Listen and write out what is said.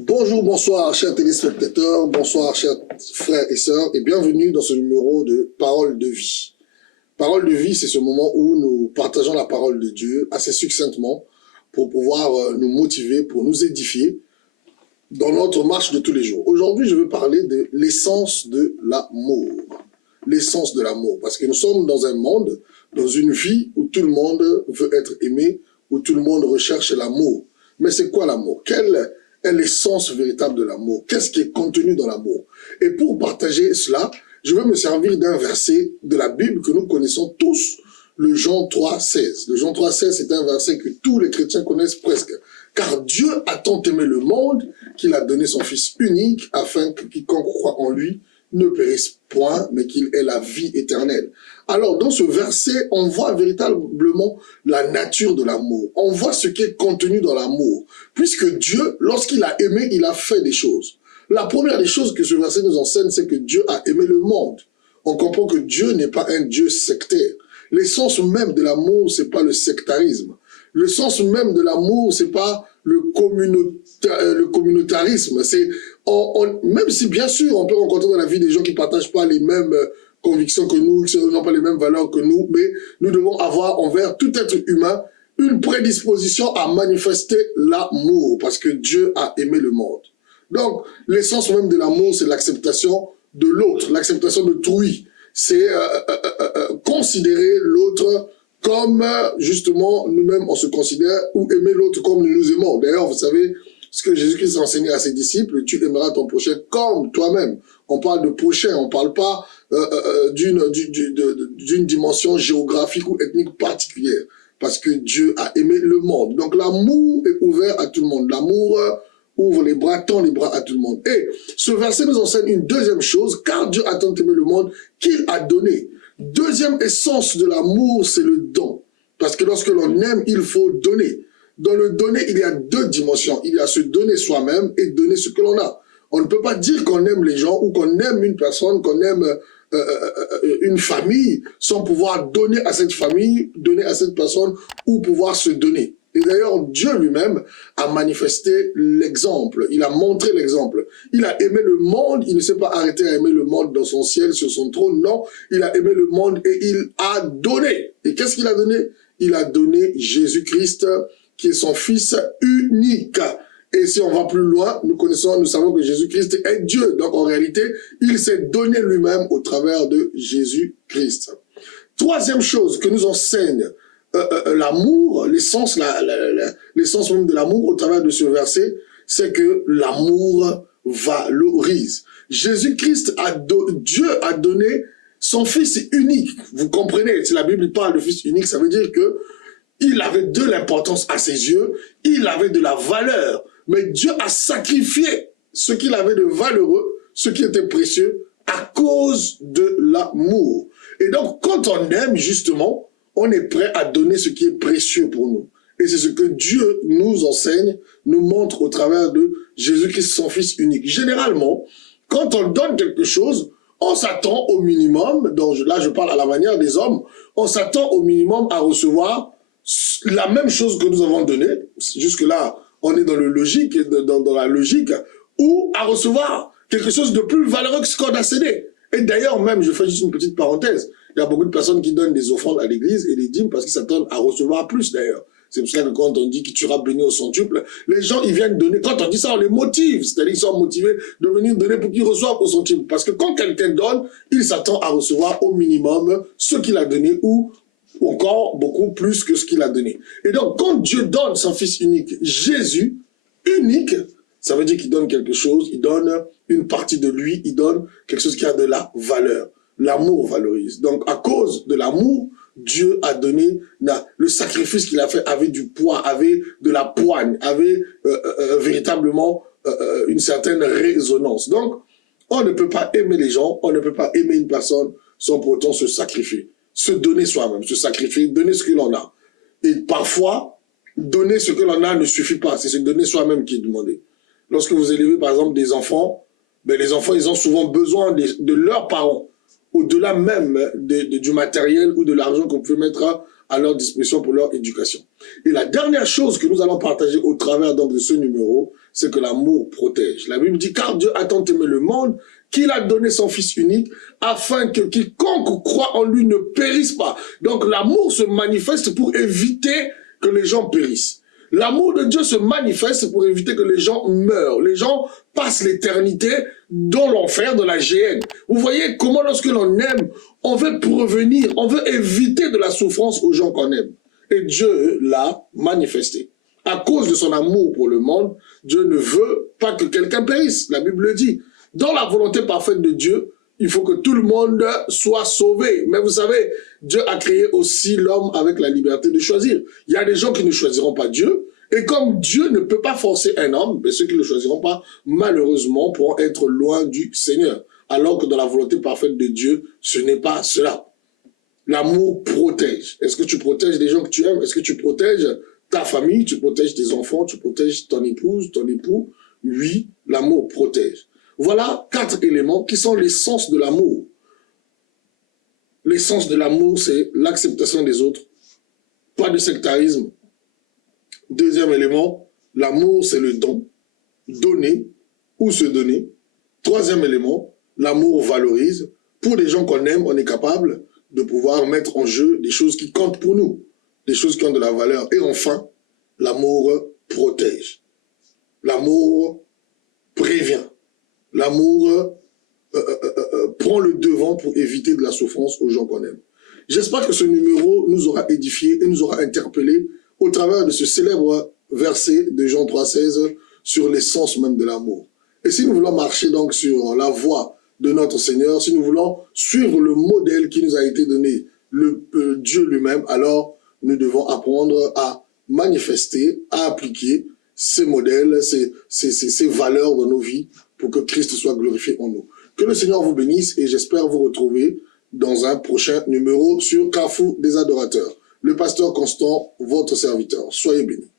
Bonjour, bonsoir, chers téléspectateurs, bonsoir, chers frères et sœurs, et bienvenue dans ce numéro de Parole de vie. Parole de vie, c'est ce moment où nous partageons la parole de Dieu assez succinctement pour pouvoir nous motiver, pour nous édifier dans notre marche de tous les jours. Aujourd'hui, je veux parler de l'essence de l'amour. L'essence de l'amour, parce que nous sommes dans un monde, dans une vie où tout le monde veut être aimé, où tout le monde recherche l'amour. Mais c'est quoi l'amour? Quelle est l'essence véritable de l'amour? Qu'est-ce qui est contenu dans l'amour? Et pour partager cela, je veux me servir d'un verset de la Bible que nous connaissons tous, le Jean 3,16. Le Jean 3,16, c'est un verset que tous les chrétiens connaissent presque. Car Dieu a tant aimé le monde qu'il a donné son Fils unique afin que quiconque croit en lui ne périsse point, mais qu'il ait la vie éternelle. Alors, dans ce verset, on voit véritablement la nature de l'amour. On voit ce qui est contenu dans l'amour. Puisque Dieu, lorsqu'il a aimé, il a fait des choses. La première des choses que ce verset nous enseigne, c'est que Dieu a aimé le monde. On comprend que Dieu n'est pas un Dieu sectaire. L'essence même de l'amour, c'est pas le sectarisme. Le sens même de l'amour, c'est pas le communautarisme. C'est même si bien sûr on peut rencontrer dans la vie des gens qui partagent pas les mêmes convictions que nous, qui n'ont pas les mêmes valeurs que nous, mais nous devons avoir envers tout être humain une prédisposition à manifester l'amour, parce que Dieu a aimé le monde. Donc l'essence même de l'amour, c'est l'acceptation de l'autre, l'acceptation d'autrui. C'est considérer l'autre comme justement nous-mêmes on se considère, ou aimer l'autre comme nous nous aimons. D'ailleurs, vous savez ce que Jésus-Christ a enseigné à ses disciples, tu aimeras ton prochain comme toi-même. On parle de prochain, on ne parle pas d'une dimension géographique ou ethnique particulière, parce que Dieu a aimé le monde. Donc l'amour est ouvert à tout le monde. L'amour ouvre les bras, tend les bras à tout le monde. Et ce verset nous enseigne une deuxième chose, car Dieu a tant aimé le monde qu'il a donné. Deuxième essence de l'amour, c'est le don. Parce que lorsque l'on aime, il faut donner. Dans le donner, il y a deux dimensions. Il y a se donner soi-même et donner ce que l'on a. On ne peut pas dire qu'on aime les gens ou qu'on aime une personne, qu'on aime une famille sans pouvoir donner à cette famille, donner à cette personne ou pouvoir se donner. Et d'ailleurs, Dieu lui-même a manifesté l'exemple. Il a montré l'exemple. Il a aimé le monde. Il ne s'est pas arrêté à aimer le monde dans son ciel, sur son trône. Non, il a aimé le monde et il a donné. Et qu'est-ce qu'il a donné? Il a donné Jésus-Christ, qui est son Fils unique. Et si on va plus loin, nous savons que Jésus-Christ est Dieu. Donc en réalité, il s'est donné lui-même au travers de Jésus-Christ. Troisième chose que nous enseigne l'amour, l'essence même de l'amour au travers de ce verset, c'est que l'amour valorise. Jésus-Christ, Dieu a donné son Fils unique. Vous comprenez, si la Bible parle de Fils unique, ça veut dire que il avait de l'importance à ses yeux, il avait de la valeur, mais Dieu a sacrifié ce qu'il avait de valeureux, ce qui était précieux, à cause de l'amour. Et donc, quand on aime, justement, on est prêt à donner ce qui est précieux pour nous. Et c'est ce que Dieu nous enseigne, nous montre au travers de Jésus-Christ, son Fils unique. Généralement, quand on donne quelque chose, on s'attend au minimum, donc là je parle à la manière des hommes, on s'attend au minimum à recevoir la même chose que nous avons donnée, jusque-là on est dans le logique, dans la logique, ou à recevoir quelque chose de plus valeureux que ce qu'on a cédé. Et d'ailleurs même, je fais juste une petite parenthèse, il y a beaucoup de personnes qui donnent des offrandes à l'église et des dîmes parce qu'ils s'attendent à recevoir plus d'ailleurs. C'est pour ça que quand on dit que tu seras béni au centuple, les gens ils viennent donner, quand on dit ça on les motive, c'est-à-dire qu'ils sont motivés de venir donner pour qu'ils reçoivent au centuple. Parce que quand quelqu'un donne, il s'attend à recevoir au minimum ce qu'il a donné ou encore beaucoup plus que ce qu'il a donné. Et donc, quand Dieu donne son Fils unique, Jésus, unique, ça veut dire qu'il donne quelque chose, il donne une partie de lui, il donne quelque chose qui a de la valeur. L'amour valorise. Donc, à cause de l'amour, Dieu a donné, le sacrifice qu'il a fait avait du poids, avait de la poigne, avait véritablement une certaine résonance. Donc, on ne peut pas aimer les gens, on ne peut pas aimer une personne sans pour autant se sacrifier. Se donner soi-même, se sacrifier, donner ce que l'on a. Et parfois, donner ce que l'on a ne suffit pas, c'est se donner soi-même qui est demandé. Lorsque vous élevez par exemple des enfants, ben, les enfants ils ont souvent besoin de leurs parents, au-delà même du matériel ou de l'argent qu'on peut mettre à leur disposition pour leur éducation. Et la dernière chose que nous allons partager au travers donc de ce numéro, c'est que l'amour protège. La Bible dit, car Dieu a tant aimé le monde qu'il a donné son Fils unique, afin que quiconque croit en lui ne périsse pas. Donc l'amour se manifeste pour éviter que les gens périssent. L'amour de Dieu se manifeste pour éviter que les gens meurent. Les gens passent l'éternité dans l'enfer, dans la géhenne. Vous voyez comment lorsque l'on aime, on veut prévenir, on veut éviter de la souffrance aux gens qu'on aime. Et Dieu l'a manifesté. À cause de son amour pour le monde, Dieu ne veut pas que quelqu'un périsse. La Bible le dit. Dans la volonté parfaite de Dieu, il faut que tout le monde soit sauvé. Mais vous savez, Dieu a créé aussi l'homme avec la liberté de choisir. Il y a des gens qui ne choisiront pas Dieu. Et comme Dieu ne peut pas forcer un homme, mais ceux qui ne le choisiront pas, malheureusement, pourront être loin du Seigneur. Alors que dans la volonté parfaite de Dieu, ce n'est pas cela. L'amour protège. Est-ce que tu protèges les gens que tu aimes? Est-ce que tu protèges ta famille? Tu protèges tes enfants? Tu protèges ton épouse, ton époux? Oui, l'amour protège. Voilà 4 éléments qui sont l'essence de l'amour. L'essence de l'amour, c'est l'acceptation des autres. Pas de sectarisme. Deuxième élément, l'amour, c'est le don. Donner ou se donner. Troisième élément, l'amour valorise. Pour les gens qu'on aime, on est capable de pouvoir mettre en jeu des choses qui comptent pour nous. Des choses qui ont de la valeur. Et enfin, l'amour protège. L'amour prévient. L'amour prend le devant pour éviter de la souffrance aux gens qu'on aime. J'espère que ce numéro nous aura édifié et nous aura interpellé au travers de ce célèbre verset de Jean 3,16 sur l'essence même de l'amour. Et si nous voulons marcher donc sur la voie de notre Seigneur, si nous voulons suivre le modèle qui nous a été donné, Dieu lui-même, alors nous devons apprendre à manifester, à appliquer ces modèles, ces valeurs dans nos vies pour que Christ soit glorifié en nous. Que le Seigneur vous bénisse et j'espère vous retrouver dans un prochain numéro sur Carrefour des Adorateurs. Le pasteur Constant, votre serviteur. Soyez bénis.